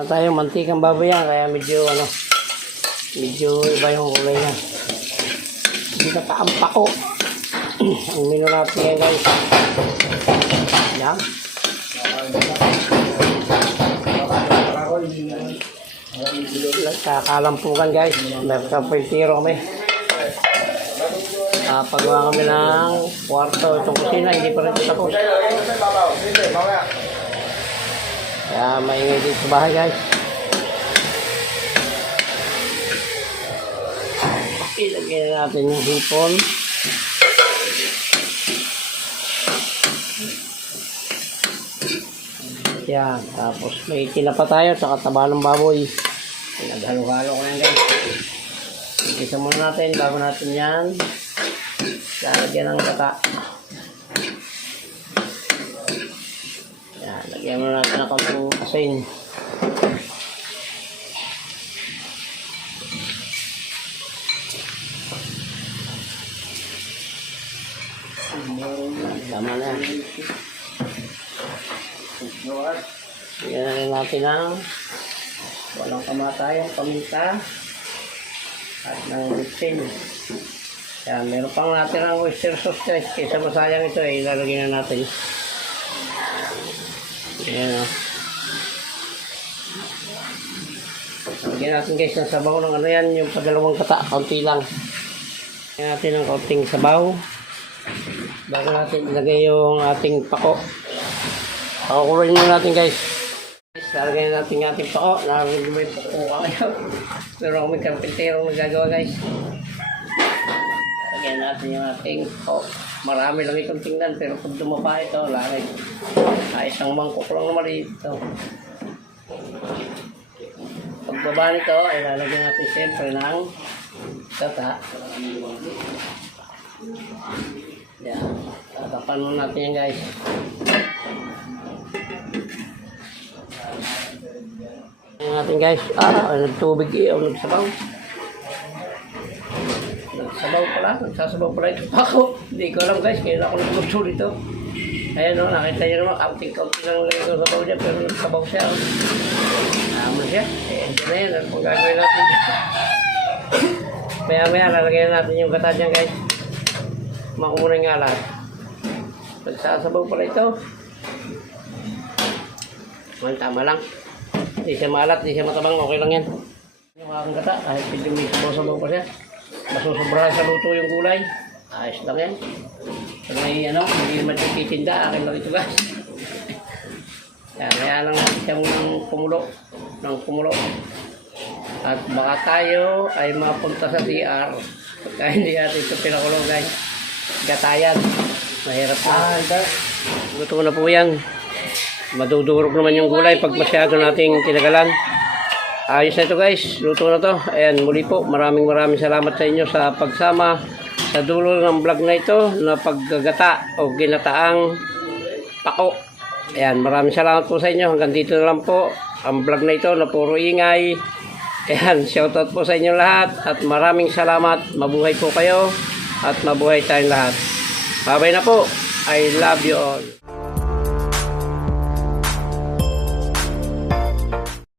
Meron tayong mantikang baboy yan, kaya medyo iba yung kulay niya. Hindi nakaampak ko. Ang menu natin yan guys. Yan. Kakalampukan guys. Nagkapultiro kami. Pagawa kami ng kwarto. Itong kusina, hindi pa rin tapos. Kaya maingay dito sa bahay guys. Ilagay natin yung hipon. Yan. Tapos may tinapa tayo sa taba ng baboy. Naghalo-halo ko yan guys. Igisa muna natin bago natin yan. Lalagyan ng gata. Yan. Lagyan muna natin ng konting asin. Tama na. Lagyan na rin natin ng walang kamatayang paminta at ng bitsin. Yan, meron pang natin ang oyster sauce guys. Kaysa masayang ito ay ilalagay na natin. Yan o. Lagyan natin guys ng sabaw ng ano yan, yung padalawang kata, kaunti lang. Lagyan natin ng kaunting sabaw. Bago natin ilagay yung ating pako. Pakukuloyin muna natin guys. Lalagyan natin yung ating pako. Nalagyan may pako kayo. Pero kami karpintero magagawa guys. Lagyan natin yung ating pako. Marami lang itong tingnan. Pero pag dumapa ito, lalagay. Isang mangkok lang naman ito. Pagbaba nito, ay lalagyan natin siyempre ng gata. Yan. Tatapan muna natin yan guys. Yan natin guys. Nagtubig nagsabaw. Nagsabaw pala. Nagsasabaw pala ito pa ako. Hindi ko alam guys. Kaya ako nagluto dito. Ayan o. Nakita nyo naman. Kaunting-kaunting lang lagay ko sabaw dyan. Pero nagsabaw siya. Naman siya. Ayan dyan na yan. Ano pong gagawin natin dyan? Maya-maya lalagyan natin yung gata dyan guys. Makumuna yung alat. Nagsasabaw pala ito. Tama lang. Hindi siya maalat, hindi siya matabang, okay lang yan. Yung aking gata, kahit medyo may sabaw-sabaw pa siya. Masusobrahan sa luto yung gulay. Ayos lang yan. Pag may hindi naman yung titinda, akin lang ito guys. Kaya lang natin siyang kumulo. At baka tayo ay mapunta sa CR. Pagka hindi natin ito pinakulong guys. Gatayan. Mahirap na. Gusto ko na po yan. Madudurog naman yung gulay pag masyado nating tinagalan. Ayos na ito guys. Luto na to. Ayan, muli po. Maraming salamat sa inyo sa pagsama sa dulo ng vlog na ito na paggagata o ginataang pako. Ayan, maraming salamat po sa inyo. Hanggang dito na lang po ang vlog na ito na puro ingay. Ayan, shoutout po sa inyo lahat. At maraming salamat. Mabuhay po kayo. At mabuhay tayong lahat. Bye-bye na po. I love you all.